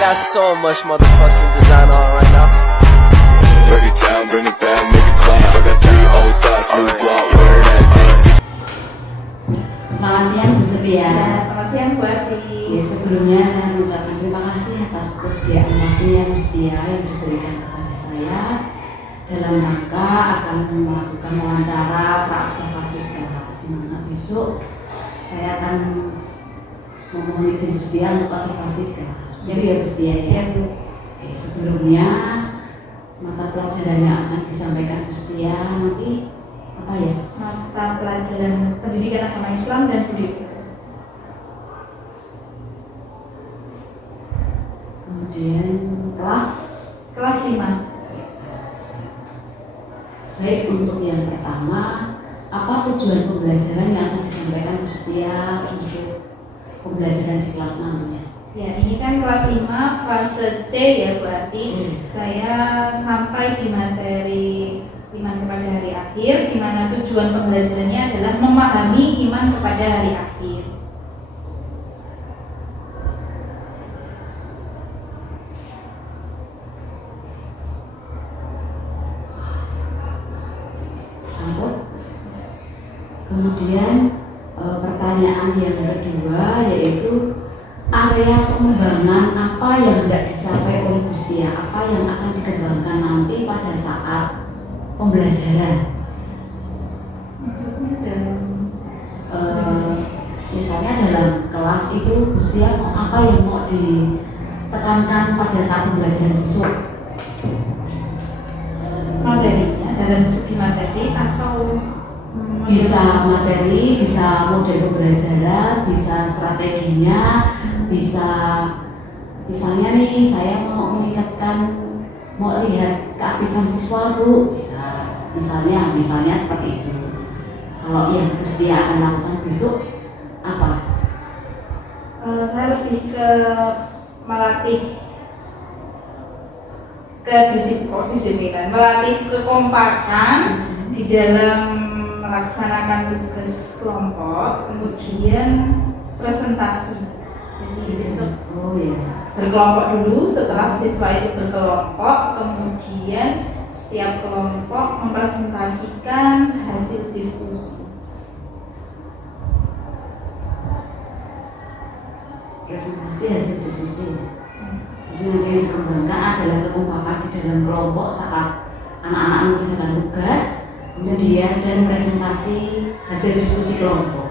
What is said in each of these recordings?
got so much motherfucking design on right now. Break it down, bring it back, make it clap. I got 3 old thoughts, new guap, where that thing. Selamat siang Bu Setia. Selamat siang Bu Ati. Ya, sebelumnya saya mengucapkan terima kasih atas kesediaan waktunya Bu Setia yang diberikan kepada saya dalam rangka akan melakukan wawancara pra-observasi kelas. Dimana besok saya akan memohon izin Bu Setia untuk observasi kelas. Jadi ya Bu Setia ya. Oke, sebelumnya mata pelajaran yang akan disampaikan Bu Setia nanti apa ya? Mata pelajaran Pendidikan Agama Islam dan Budaya. Kemudian kelas 5. Baik, untuk yang pertama, apa tujuan pembelajaran yang akan disampaikan Bu Setia untuk pembelajaran di kelas nantinya? Ya, ini kan kelas 5 fase C ya Bu Ati. Saya sampai di materi iman kepada hari akhir, di mana tujuan pembelajarannya adalah memahami iman kepada hari akhir. Sambut. Kemudian pertanyaan yang kedua yaitu area pengembangan apa yang tidak dicapai oleh Bu Setia, apa yang akan dikembangkan nanti pada saat pembelajaran. Maksudnya dalam Misalnya dalam kelas itu Bu Setia mau apa yang mau ditekankan pada saat pembelajaran besok? materinya, dalam segi materi atau Bisa materi, bisa model pembelajaran, bisa strateginya, bisa misalnya nih saya mau lihat keaktifan siswa Bu, bisa misalnya seperti itu. Kalau yang Bu Setia akan lakukan besok apa? saya lebih ke melatih kedisiplinan, melatih kekompakan di dalam melaksanakan tugas kelompok, kemudian presentasi. Jadi besok berkelompok dulu, setelah siswa itu berkelompok, kemudian setiap kelompok mempresentasikan hasil diskusi. Presentasi hasil diskusi. Jadi nanti yang dikembangkan adalah kekompakan di dalam kelompok saat anak-anak mengerjakan tugas, kemudian dan presentasi hasil diskusi kelompok.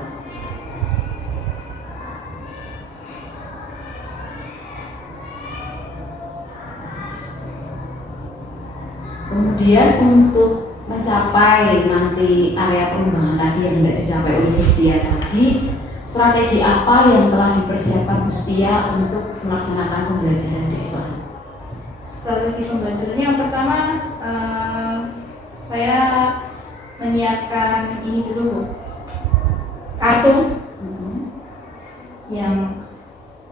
Kemudian untuk mencapai nanti area pengembangan tadi yang tidak dicapai oleh Bu Setia tadi, strategi apa yang telah dipersiapkan Bu Setia untuk melaksanakan pembelajaran di esok hari? Strategi pembelajarannya yang pertama, saya menyiapkan ini dulu Bu, kartu yang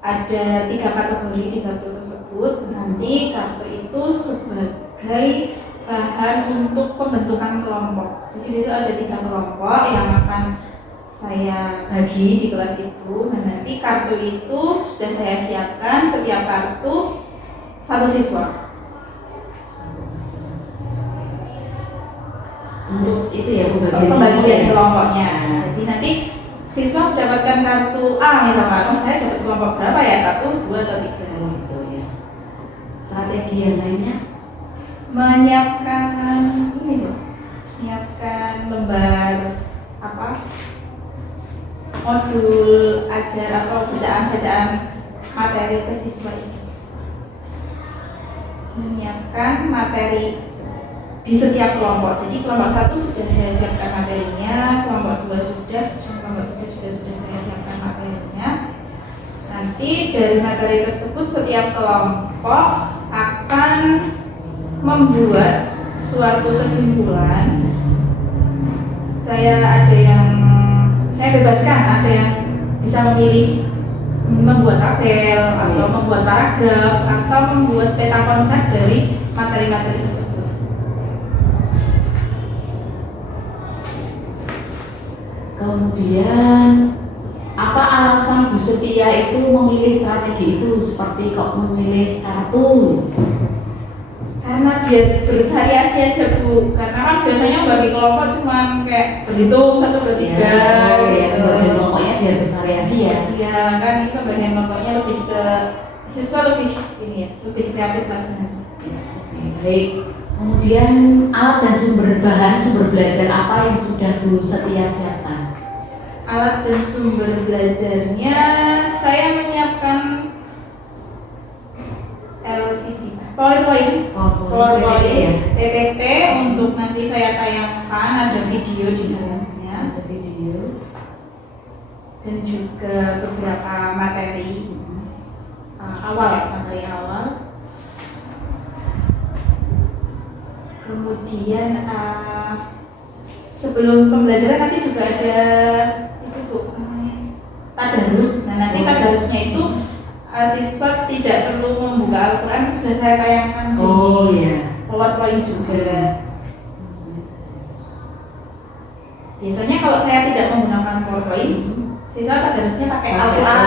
ada 3 kategori di kartu tersebut. Nanti kartu itu sebagai bahan untuk pembentukan kelompok. Jadi besok ada 3 kelompok yang akan saya bagi di kelas itu. Nah, nanti kartu itu sudah saya siapkan, setiap kartu 1 siswa. Untuk itu ya pembagian kelompoknya. Jadi nanti siswa mendapatkan kartu A misalkan, saya dapat kelompok berapa ya, 1, 2, atau 3 gitu ya. Strategi yang lainnya menyiapkan ini Bu, menyiapkan lembar modul ajar atau bacaan materi ke siswa itu. Menyiapkan materi di setiap kelompok. Jadi kelompok 1 sudah saya siapkan materinya, kelompok 2 sudah, kelompok 3 sudah saya siapkan materinya. Nanti dari materi tersebut setiap kelompok akan membuat suatu kesimpulan. Saya bebaskan, ada yang bisa memilih membuat tabel atau membuat paragraf atau membuat peta konsep dari materi-materi tersebut. kemudian apa alasan Bu Setia itu memilih strategi itu seperti kok memilih kartun? Karena biar bervariasi aja Bu, karena kan biasanya bagi kelompok cuma kayak berhitung 1, 2, 3 Ya, gitu. bagian kelompoknya biar bervariasi ya. Iya kan, ini pembagian kelompoknya lebih ke siswa lebih ini ya, lebih kreatif lagi nanti. Oke, baik. Kemudian alat dan sumber bahan sumber belajar apa yang sudah Bu Setia siapkan? Alat dan sumber belajarnya saya menyiapkan LCD, PowerPoint, PPT untuk nanti saya tayangkan, ada video di dalamnya, Ada video. dan juga beberapa materi materi awal. Kemudian sebelum pembelajaran nanti juga ada itu Bu, tadarus. Nah nanti tadarusnya itu siswa tidak perlu membuka Al-Quran, sudah saya tayangkan di PowerPoint juga. Biasanya kalau saya tidak menggunakan PowerPoint, siswa tadarusnya pakai Al-Quran.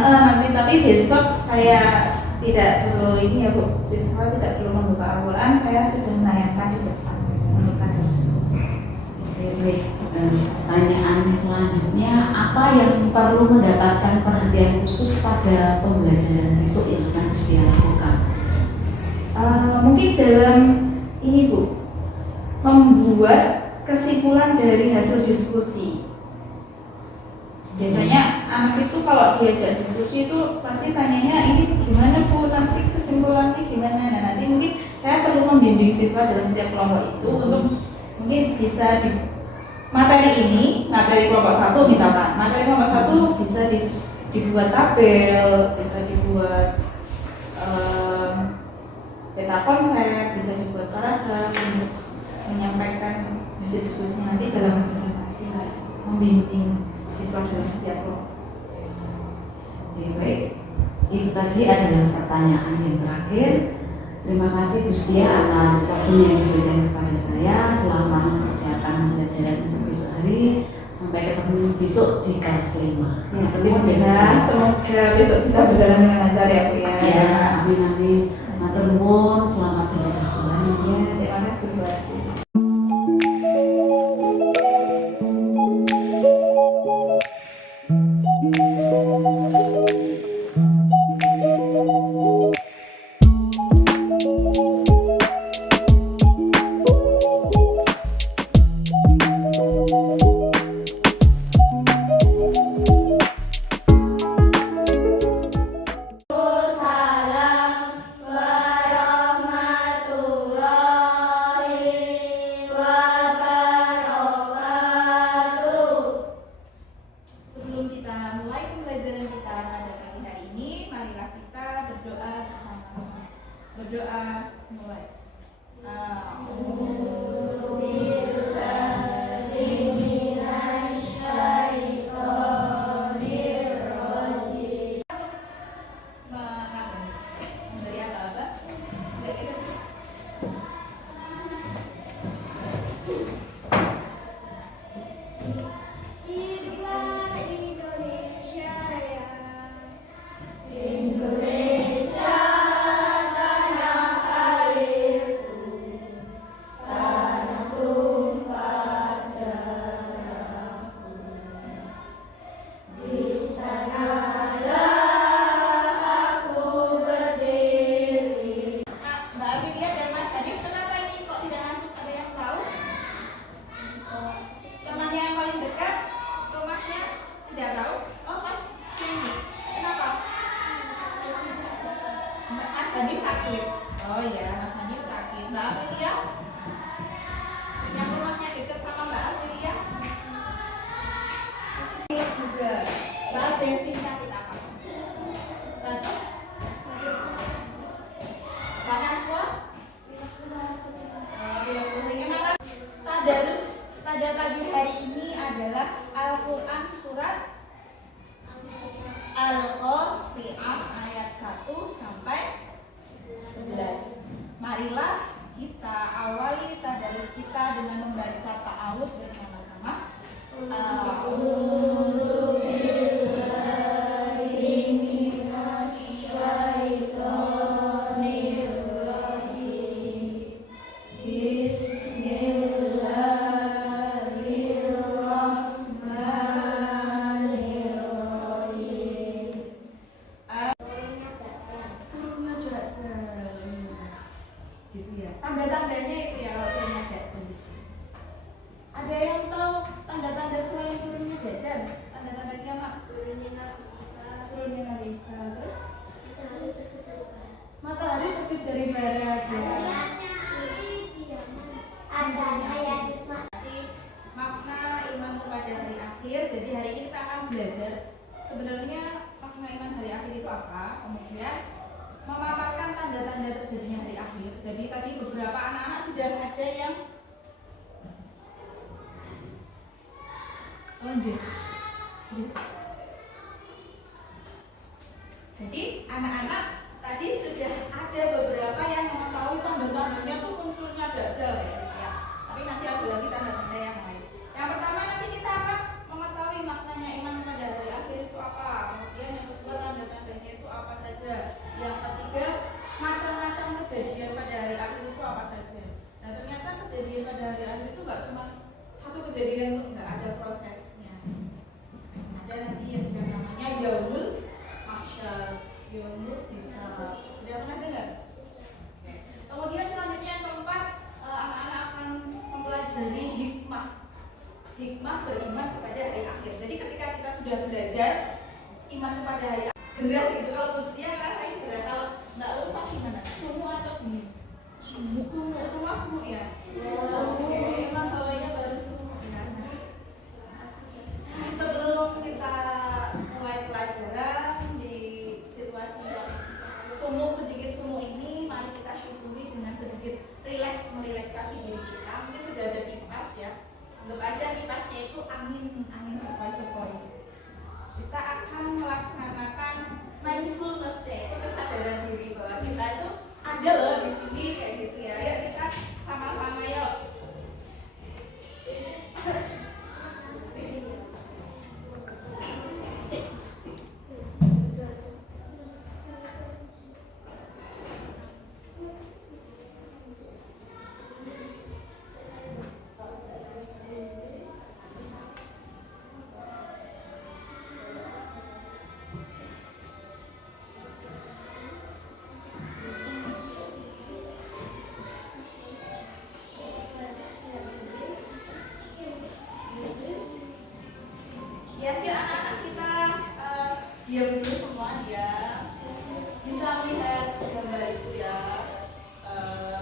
Nanti tapi besok saya tidak perlu ini ya Bu, siswa tidak perlu membuka Al-Quran, saya sudah menayangkan di depan untuk tadarus. Baik, pertanyaan selanjutnya, apa yang perlu mendapatkan perhatian khusus pada pembelajaran besok yang akan Setia lakukan? Mungkin dalam ini Bu, membuat kesimpulan dari hasil diskusi. Biasanya anak itu kalau diajak diskusi itu pasti tanyanya ini gimana Bu, nanti kesimpulannya gimana. Nah nanti mungkin saya perlu membimbing siswa dalam setiap kelompok itu untuk mungkin bisa materi ini, materi kelompok 1 misalkan, materi kelompok 1 bisa dibuat tabel, bisa dibuat petapon, saya bisa dibuat paragraf untuk menyampaikan hasil diskusi nanti dalam presentasi, membimbing siswa dalam setiap kelompok. Baik, itu tadi adalah pertanyaan yang terakhir. Terima kasih Bu Setia atas waktunya yang diberikan kepada saya. Selamat mempersiapkan pembelajaran untuk besok hari. Sampai ketemu besok di kelas 5. Semoga besok bisa berjalan dengan lancar ya Bu ya. Ya, amin amin. Matur nuwun, selamat berkelas. Ya, terima kasih Bu. memaparkan tanda-tanda terjadinya hari akhir. Jadi tadi beberapa anak-anak sudah ada yang lanjut. Jadi anak-anak tadi sudah ada beberapa yang mengetahui tanda-tandanya tuh munculnya Dajjal ya. Tapi nanti ada lagi tanda-tanda yang lain. Yang pertama nanti kita akan mengetahui maknanya iman pada hari akhir itu apa. Kemudian yang kedua tanda-tandanya itu apa saja. Yang ketiga macam-macam kejadian pada hari akhir itu apa saja. Nah ternyata kejadian pada hari akhir itu nggak cuma satu kejadian, itu nggak ada prosesnya. Ada nanti yang namanya Yaumul Mahsyar, Yaumul Hisab. Udah pernah dengar? Kemudian selanjutnya yang keempat, anak-anak akan mempelajari hikmah beriman kepada hari akhir. Jadi ketika kita sudah belajar iman kepada hari akhir, gerah gitu. Kalau Gusti ngerasain gerah, kalau nggak lupa gimana? Sumu atau dingin? Semua sumu ya. Oke, emang bawahnya baru sumu. Nah, sebelum kita mulai pelajaran di situasi sedikit sumu ini, mari kita syukuri dengan sedikit merileksasi diri kita. Mungkin sudah ada kipas ya. Anggap aja kipasnya itu angin sepoi-sepoi. Kita akan melaksanakan mindfulness ya, itu kesadaran diri bahwa kita itu ada loh di sini kayak gitu ya. Yuk kita sama-sama yuk. Ya, anak-anak kita diam dulu semua dia bisa melihat gambar itu ya.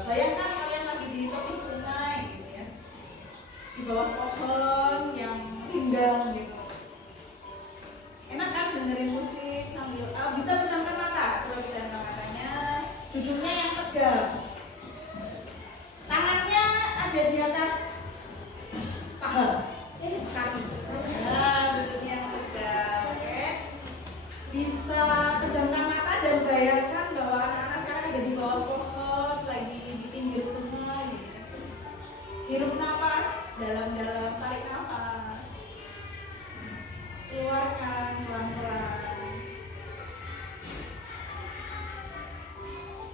Bayangkan kalian lagi di tepi sungai gitu ya, di bawah pohon yang rindang gitu. Enak kan dengerin musik sambil bisa pejamkan mata. Coba kita buka matanya. Duduknya yang tegak. Tangannya ada di atas paha. Kaki. Nah, duduknya yang tegak, oke. Bisa pejamkan mata dan bayangkan bahwa anak-anak sekarang ada di bawah pohon, lagi di pinggir sungai gitu. Hirup nafas dalam-dalam, tarik nafas. Keluarkan pelan-pelan.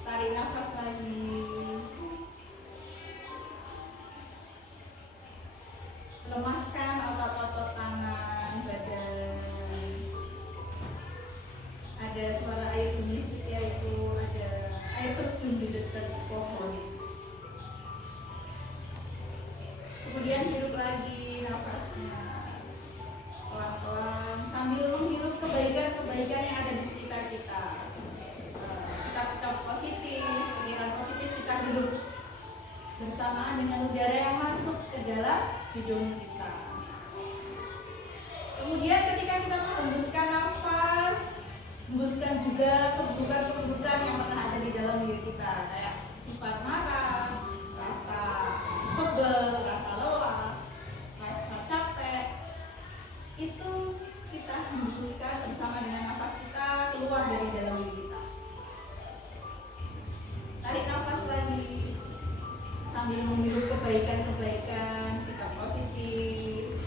Tarik nafas lagi. Lemaskan otot-otot tangan, badan. Ada suara air bunyi, yaitu ada air terjun di dekat pohon. Kemudian hirup lagi nafasnya pelan-pelan sambil menghirup kebaikan-kebaikan yang ada di sekitar kita. Sikap-sikap positif, pikiran positif kita hirup bersamaan dengan udara yang masuk ke dalam hidung kita. Kemudian ketika kita menghembuskan nafas, hembuskan juga keburukan-keburukan yang pernah ada di dalam diri kita, kayak sifat marah, rasa sebel, rasa lelah, rasa capek. Itu kita hembuskan bersama dengan nafas kita keluar dari dalam diri kita. Tarik nafas lagi sambil menghirup kebaikan-kebaikan, sikap positif,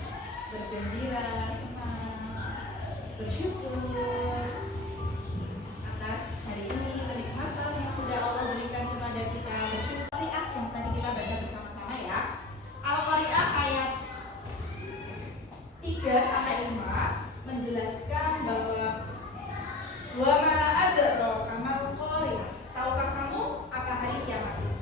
bergembira, senang, bersyukur atas hari ini, kenikmatan yang sudah Allah berikan kepada kita. Bersyukur Al-Qari'ah yang tadi kita baca bersama-sama ya. Al-Qari'ah ayat 3-5 menjelaskan bahwa wa ma adraka mal qari'ah. Tahukah kamu apa hari kiamat itu?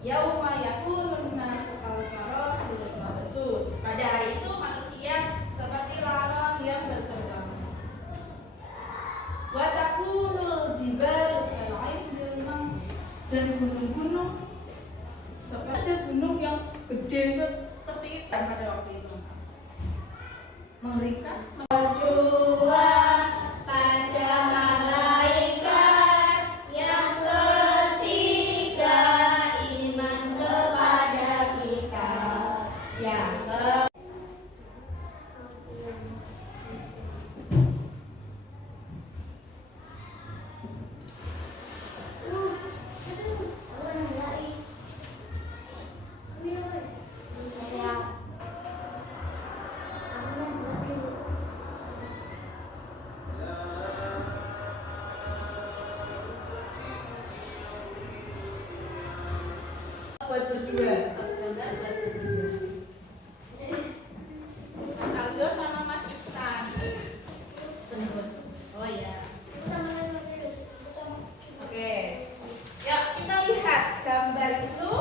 Yauma yakunun nasu kal-farasil mabsus. Pada hari itu manusia seperti laron yang berterbang. Wa takunul jibalu kal-'aidil manfus. Dan gunung-gunung seperti gunung yang gede seperti itu pada waktu itu. Mengerikan. Berdoa pada malaikat buat berdua? Satu gambar buat berdua. Mas Aldo sama Mas Iksan. Benar. Oh iya. Oke. Yuk kita lihat gambar itu.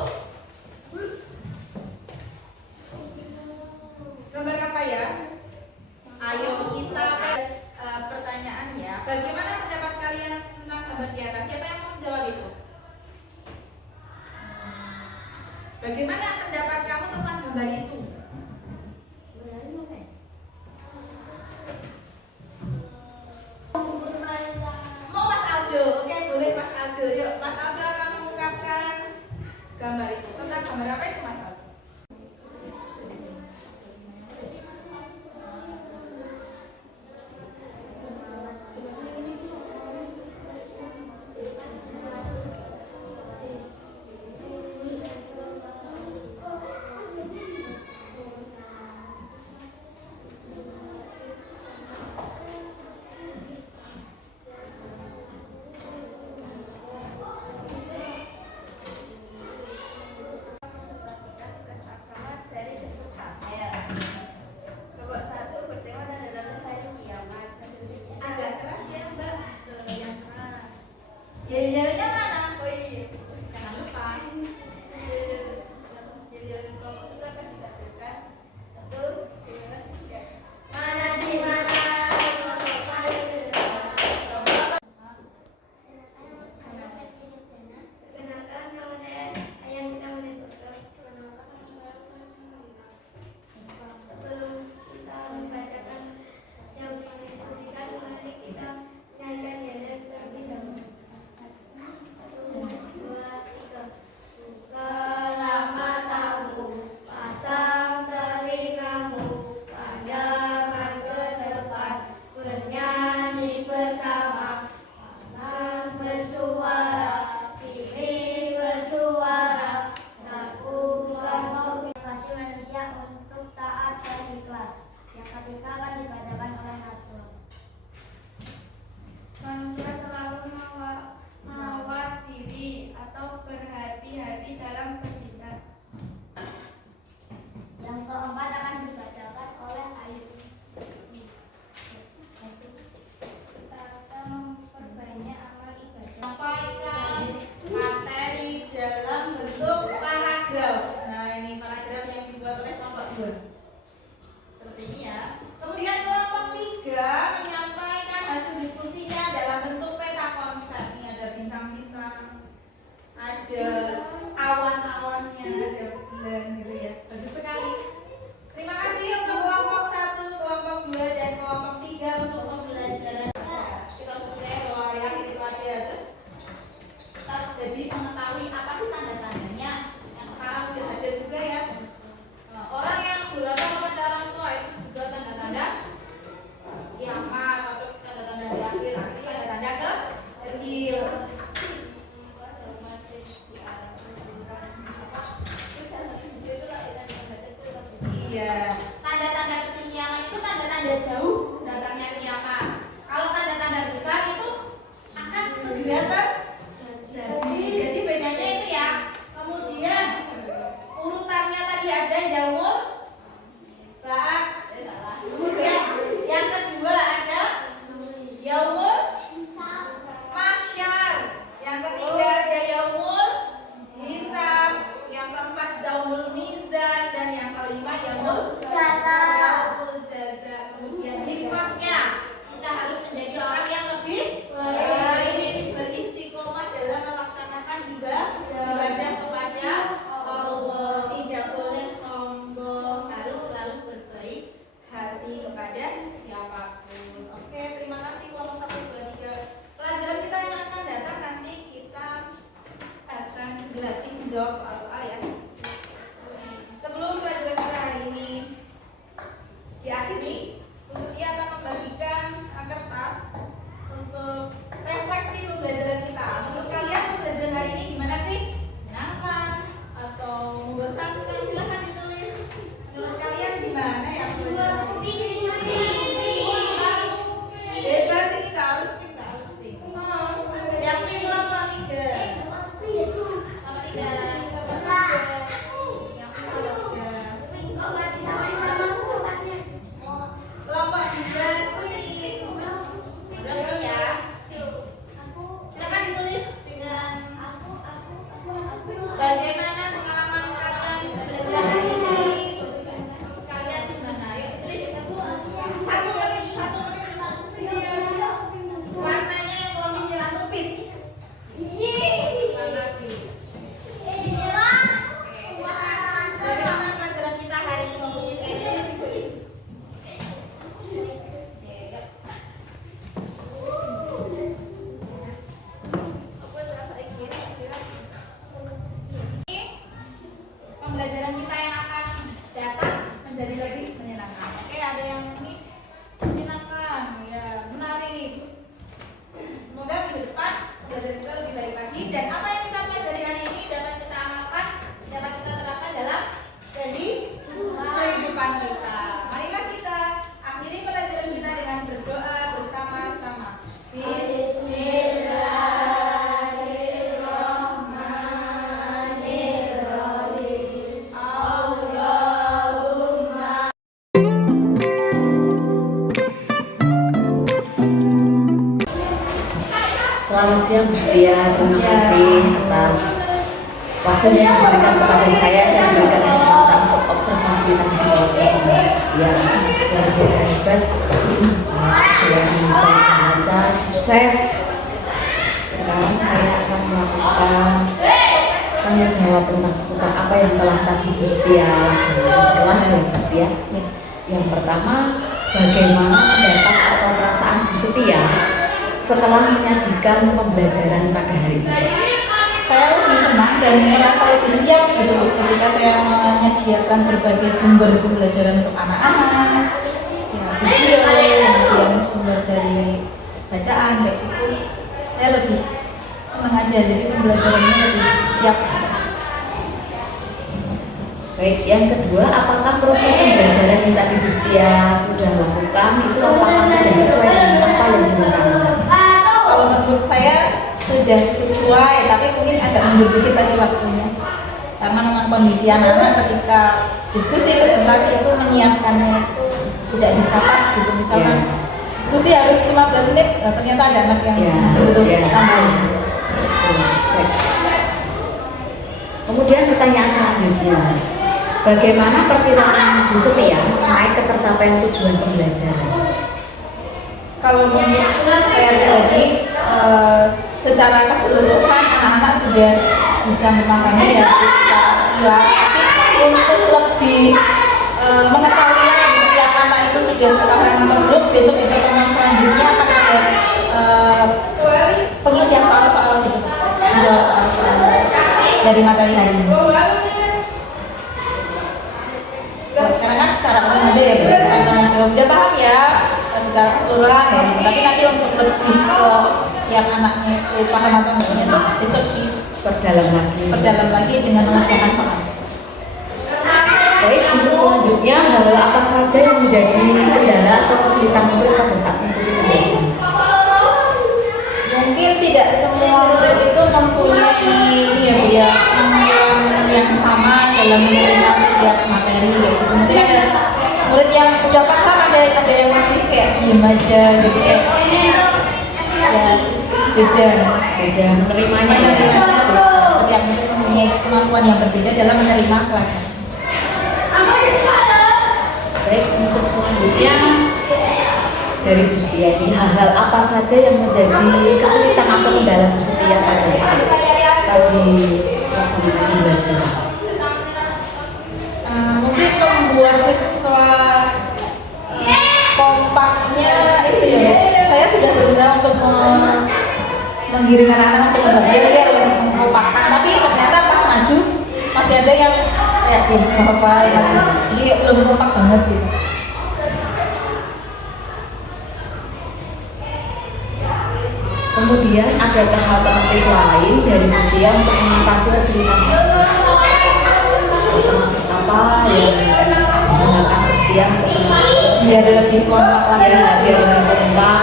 Gambar apa ya? Ayo kita pertanyaan ya. Bagaimana pendapat kalian tentang gambar di atas? Siapa yang mau menjawab itu? Bagaimana pendapat kamu tentang gambar itu? Mau Mas Aldo? Oke, boleh Mas Aldo. Yuk, Mas Aldo akan mengungkapkan gambar itu. Tentang gambar apa itu Mas Aldo? Agak keras ya Mbak. Yang keras. Jari-jarinya mana? Oh iya. Jangan lupa. Mana di mana? Perkenalkan, nama saya Ayah Sina Maniswara. Sebelum kita membacakan yang didiskusikan, mari kita nyanyikan dialek terlebih dahulu. 1, 2, 3. Selamat tahu, pasang telingamu, pandangan ke depan, bernyanyi bersama, tangan bersuara, kiri bersuara, satukan motivasi manusia untuk taat dan ikhlas. Yang ketiga akan dibacakan oleh Nasrul. Manusia selalu mawas diri atau berhati-hati dalam bertindak. Yang keempat akan dibacakan oleh Ayu. Kita akan memperbanyak amal ibadah. Sampaikan materi dalam bentuk paragraf. Nah, ini paragraf yang dibuat oleh kelompok 2. Seperti ini ya. Kemudian kelompok 3 menyampaikan hasil diskusinya dalam bentuk peta konsep. Ini ada bintang-bintang, ada awan-awannya, ada bulan gitu ya. Bagus sekali. Terima kasih untuk kelompok 1, kelompok 2, dan kelompok 3 untuk pembelajaran. Kita harus percaya bahwa reaksi itu ada, terus kita jadi mengetahui apa sih tanda-tandanya yang sekarang sudah ada juga ya. Nah, orang yang durhaka kepada orang tua itu juga tanda-tanda kiamat atau tanda-tanda di akhir. Ini tanda-tanda kecil. Iya. Tanda-tanda kecil kiamat itu tanda-tanda jauh datangnya kiamat. Kalau tanda-tanda besar itu akan segera terjadi. Jadi bedanya itu ya. Kemudian urutannya tadi ada yaumul ba'ats. Kemudian yang kedua ada yaumul mahsyar. Yang ketiga ada yaumul hisab. Yang keempat yaumul mizan, dan yang kelima yaumul jaza. Kemudian hikmahnya kita harus menjadi orang yang lebih baik, beristiqomah dalam melaksanakan ibadah kepada Allah. Tidak boleh sombong, harus selalu berbaik hati kepada siapapun. Oke, terima kasih kelompok 1, 2, 3. Pelajaran kita yang akan datang nanti kita akan dilatih menjawab soal-soal ya. Sebelum pelajaran kita hari ini diakhiri, Bu Setia akan membagikan kertas untuk refleksi pembelajaran kita. Menurut kalian pembelajaran hari ini gimana sih? Menyenangkan atau membosankan? Silahkan ditulis. Menurut kalian gimana ya pembelajaran hari ini? Bebas, ini nggak harus pink, nggak harus pink. Yang pink kelompok 3. Kelompok 3. balik lagi. Dan apa yang kita pelajari hari ini dapat kita amalkan, dapat kita terapkan dalam kehidupan kita. Marilah kita akhiri pelajaran kita dengan berdoa bersama-sama. Selamat siang Bu Setia, terima kasih atas waktu yang diberikan kepada saya diberikan kesempatan untuk observasi dan dijawab bersama Bu Setia. Luar biasa hebat, jalan yang baik dan lancar, sukses. Sekarang saya akan melakukan tanya jawab tentang seputar apa yang telah tadi Bu Setia laksanakan di kelas ya Bu Setia. Yang pertama, bagaimana pendapat atau perasaan Bu Setia setelah menyajikan pembelajaran pada hari ini? Saya lebih senang dan merasa lebih siap gitu ketika saya menyediakan berbagai sumber pembelajaran untuk anak-anak, ya, video, kemudian sumber dari bacaan kayak gitu. Saya lebih senang aja, jadi pembelajarannya lebih siap. Baik, yang kedua, apakah proses pembelajaran yang tadi Bu Setia sudah lakukan itu apakah sudah sesuai dengan apa yang direncanakan? Kalau menurut saya sudah sesuai, tapi mungkin agak mundur dikit lagi waktunya. Karena memang kondisi anak-anak ketika diskusi presentasi itu menyiapkannya itu tidak bisa pas gitu. Misalnya diskusi harus 15 menit, ternyata ada anak yang masih butuh tambahan. Baik. Kemudian pertanyaan selanjutnya, bagaimana perkiraan Bu Setia mengenai ketercapaian tujuan pembelajaran? Kalau menurut saya pribadi, secara keseluruhan anak-anak sudah bisa memahami ya secara sekilas. Tapi untuk lebih mengetahui lagi setiap anak itu sudah paham atau belum, besok di pertemuan selanjutnya akan ada pengisian soal-soal gitu, menjawab soal-soal dari materi hari ini. Nah, sekarang kan secara umum aja ya, karena jawab udah paham ya secara keseluruhan ya, tapi nanti untuk lebih ke setiap anaknya itu paham atau enggaknya besok Perdalam lagi dengan mengerjakan soal. Baik, untuk selanjutnya hal apa saja yang menjadi kendala atau kesulitan murid pada saat mengikuti pembelajaran? Mungkin tidak semua murid itu mempunyai kemampuan yang sama dalam menerima setiap materi gitu. Mungkin ada murid yang udah paham, ada yang masih kayak diem aja gitu ya. Beda menerimanya setiap murid mempunyai kemampuan yang berbeda dalam menerima pelajaran. Baik, untuk selanjutnya dari Bu Setia, hal-hal apa saja yang menjadi kesulitan atau kendala Bu Setia pada saat tadi melaksanakan pembelajaran? Mungkin membuat siswa kompaknya itu ya. Saya sudah berusaha untuk menggiring anak-anak untuk belajar mengompakkan, tapi ternyata pas maju masih ada yang kayak belum apa, jadi belum kompak banget gitu. Kemudian adakah alternatif lain dari Bu Setia untuk mengatasi kesulitan tersebut? Alternatif apa yang digunakan Bu Setia untuk Biar lebih kompak lagi, biar lebih kompak?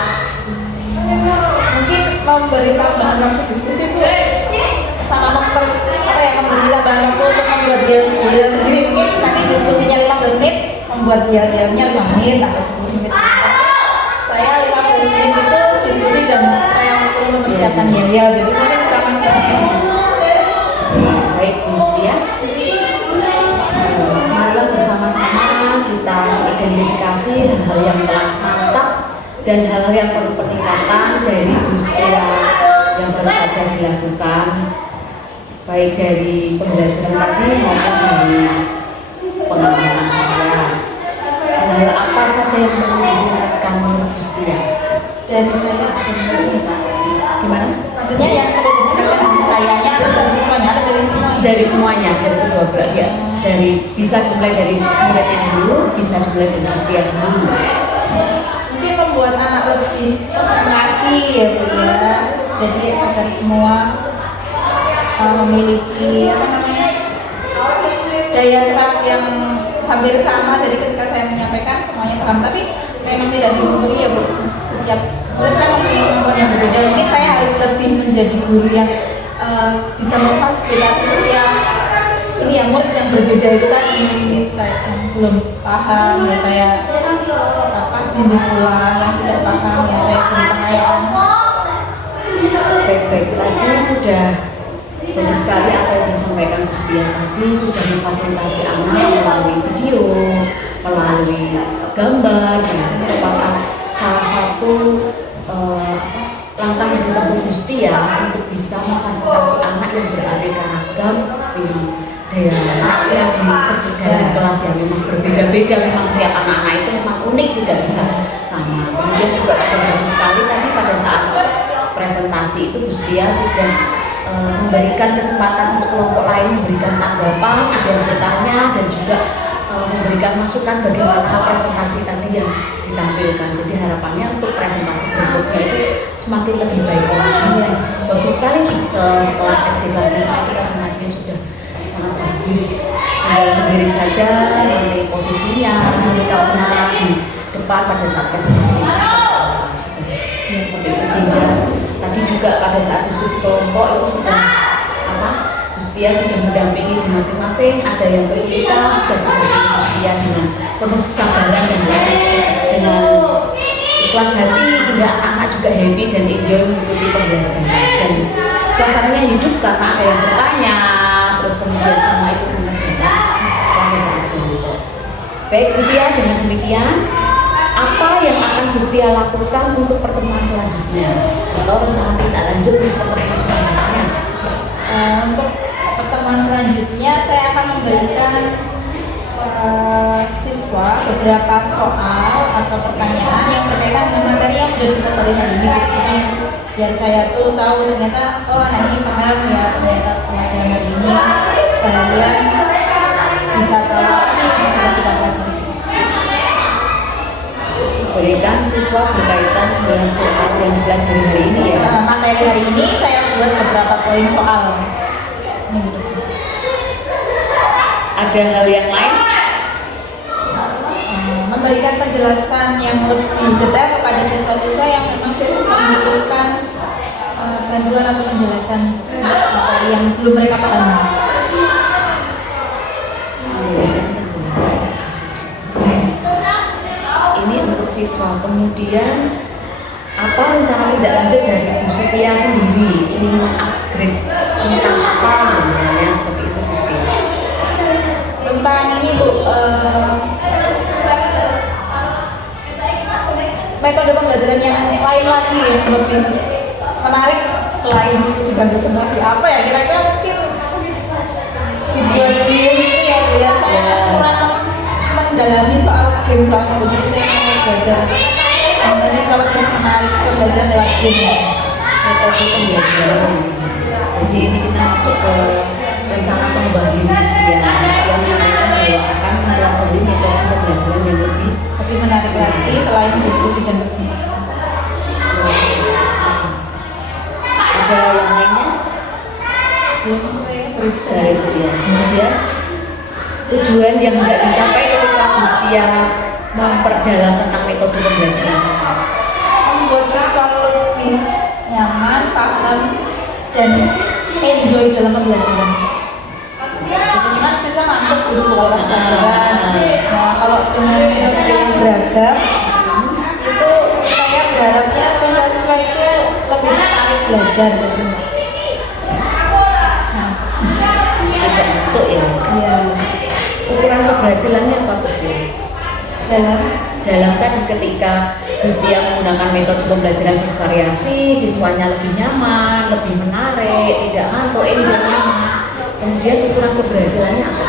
Mungkin memberi tambahan waktu diskusi itu sama memberi tambahan waktu untuk membuat dia sendiri. Mungkin nanti diskusinya 15 menit, membuat dialnya 5 menit atau 10 menit. Saya 15 menit itu diskusi dan saya suruh mempersiapkan yel gitu. Mungkin kita akan siapkan di sini. Baik Bu Setia, marilah bersama-sama kita identifikasi hal-hal yang telah mantap dan hal-hal yang perlu peningkatan dari Bu Setia yang baru saja dilakukan, baik dari pembelajaran tadi maupun dari pengalaman saya. Hal apa saja yang perlu ditingkatkan menurut Bu Setia? Dari saya gimana? Maksudnya yang perlu ditingkatkan dari sayanya atau dari siswanya atau dari semuanya? Dari semuanya, dari kedua belah ya. Dari bisa dimulai dari muridnya dulu, bisa dimulai dari Bu Setia dulu. Mungkin membuat anak lebih konsentrasi ya Bu ya. jadi agar semua memiliki daya serap yang hampir sama. Jadi ketika saya menyampaikan semuanya paham, tapi memang tidak dimungkiri ya Bu, setiap kita mempunyai kemampuan yang berbeda. Mungkin saya harus lebih menjadi guru yang bisa memfasilitasi setiap ini yang murid yang berbeda itu tadi. Saya yang belum paham ya saya bimbing ulang, yang sudah paham ya saya beri pengayaan. Baik-baik, tadi sudah bagus sekali apa yang disampaikan Gus Tia tadi, sudah memfasilitasi anak melalui video, melalui gambar, dan itu merupakan salah satu langkah yang ditempuh Gus Tia untuk bisa memfasilitasi anak yang beraneka ragam, daya sakti yang di perbedaan kelas yang memang berbeda-beda. Memang setiap anak-anak itu memang unik, tidak bisa sama. Kemudian juga sudah bagus sekali tadi pada saat presentasi itu Gus Tia sudah memberikan kesempatan untuk kelompok lain memberikan tanggapan, ada yang bertanya dan juga memberikan masukan bagaimana presentasi tadi yang ditampilkan. Jadi harapannya untuk presentasi berikutnya itu semakin lebih baik lagi. Bagus sekali sekolah SD kelas 5 itu presentasinya sudah sangat bagus. Tinggal berdiri saja, nanti posisinya, sikapnya di depan pada saat presentasi. Seperti itu sehingga tadi juga pada saat diskusi kelompok itu sudah Gus Tia sudah mendampingi di masing-masing. Ada yang kesulitan sudah didampingi Gus Tia dengan penuh kesabaran dan dengan ikhlas hati sehingga anak juga happy dan enjoy mengikuti pembelajaran dan suasananya hidup karena ada yang bertanya, terus kemudian semua itu mengerjakan pada saat kelompok. Baik Gus Tia, dengan demikian apa yang akan Gus Tia lakukan untuk pertemuan selanjutnya atau rencana tindak lanjut untuk pertemuan selanjutnya? Untuk pertemuan selanjutnya saya akan memberikan siswa beberapa soal atau pertanyaan yang berkaitan dengan materi yang sudah dipelajari hari ini. Biar saya tuh tahu ternyata anak ini paham ya ternyata pelajaran hari ini. Saya bisa tahu apa sih yang sudah kita pelajari. Berikan siswa berkaitan dengan soal yang dipelajari hari ini ya. Materi hari ini saya buat beberapa poin soal. Ada hal yang lain? Memberikan penjelasan yang lebih detail kepada siswa-siswa yang memang membutuhkan bantuan atau penjelasan materi yang belum mereka pahami. Ini untuk siswa. Kemudian apa rencana tindak lanjut dari Bu Tia sendiri? Ini mengupgrade tentang apa misalnya seperti itu Bu Tia? Tentang ini Bu, metode pembelajaran yang lain lagi yang lebih menarik selain diskusi dan presentasi apa ya kira-kira mungkin dibuat game itu ya Bu ya. Saya kurang mendalami soal game soalnya begitu saya mau belajar siswa lebih menarik pembelajaran lewat game, metode pembelajaran. Jadi ini kita masuk ke rencana pengembangan Gus Tia. Gus Tia menyatakan bahwa akan mempelajari metode pembelajaran yang lebih menarik lagi selain diskusi dan presentasi. Ada yang lainnya? Periksa itu ya. Kemudian tujuan yang tidak dicapai ketika Gus Tia memperdalam tentang metode pembelajaran, membuat siswa lebih nyaman, paham, dan enjoy dalam pembelajaran. Biasanya kan siswa ngantuk dulu kalau pas pelajaran. Nah, kalau dengan metode yang beragam, itu saya berharapnya siswa-siswa itu lebih tertarik belajar. Jadi, ada untuk ya. ya Ukuran keberhasilannya apa Gus Tia? Dalam tadi ketika Gus Tia menggunakan metode pembelajaran bervariasi, siswanya lebih nyaman, lebih menarik, tidak ngantuk, enjoy nyaman. Kemudian ukuran keberhasilannya apa?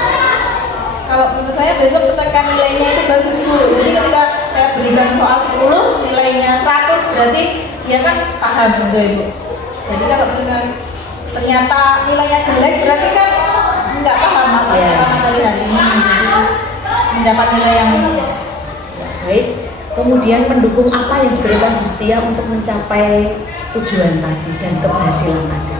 kalau menurut saya besok ketika nilainya itu bagus Bu. Jadi ketika saya berikan soal 10 nilainya 100 berarti dia kan paham gitu Ibu. Jadi kalau ternyata nilainya jelek berarti kan nggak paham apa materi hari ini. Jadi mendapat nilai yang baik. Kemudian pendukung apa yang diberikan Gus Tia untuk mencapai tujuan tadi dan keberhasilan tadi?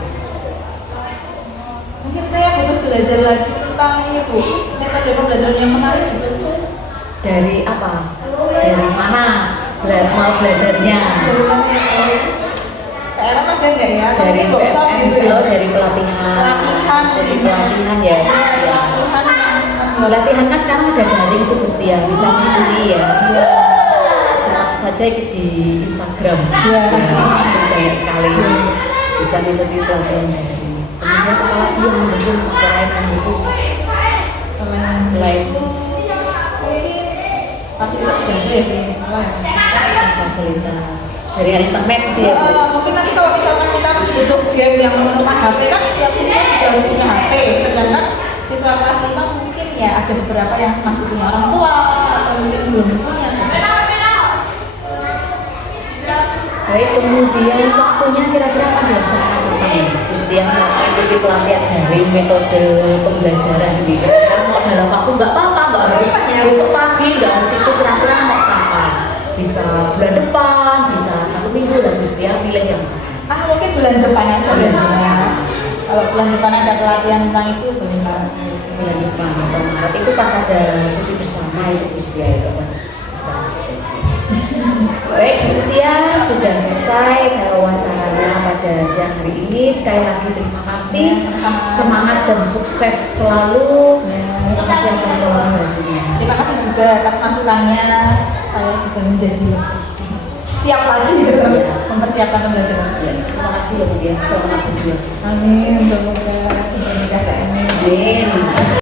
Mungkin saya butuh belajar lagi tentang ini Bu, metode pembelajaran yang menarik gitu. Dari apa? Dari mana mau belajarnya? Dari mana ya? PR ada nggak ya? Dari Tapi bosan gitu ya. dari pelatihan Pelatihan ya. Pelatihan yang Pelatihan kan sekarang udah daring tuh Gusti ya, bisa mengikuti ya. Saja ikut di Instagram. Iya. Banyak sekali bisa mengikuti pelatihan daring. Kemudian apalagi yang mendukung lain mendukung selain itu mungkin fasilitas sudah ada ya belum salah ya. fasilitas jaringan internet gitu ya Bu? Mungkin nanti kalau misalkan kita butuh game yang memerlukan HP kan setiap siswa juga harus punya HP, sedangkan siswa kelas 5 mungkin ya ada beberapa yang masih punya orang tua atau mungkin belum punya. Baik, kemudian waktunya kira-kira apa yang sangat cepat ya? Gusti yang mengikuti pelatihan dari metode pembelajaran ini kira-kira mau dalam waktu nggak apa-apa, nggak harus besok pagi, nggak harus itu kira-kira mau kapan? Bisa bulan depan, bisa 1 minggu dan Gusti yang pilih yang mana? Mungkin bulan depan aja ya. Kalau bulan depan ada pelatihan tentang itu bulan depan atau Maret itu pas ada cuti bersama itu Gusti ya itu kan bisa. Baik, Bu Setia sudah selesai saya wawancaranya pada siang hari ini. Sekali lagi terima kasih, semangat dan sukses selalu. Terima kasih atas kolaborasinya. Terima kasih juga atas masukannya. Saya juga menjadi siap lagi mempersiapkan pembelajaran. Ya, terima kasih ya Bu ya, semangat berjuang. Amin. Semoga sukses. Amin.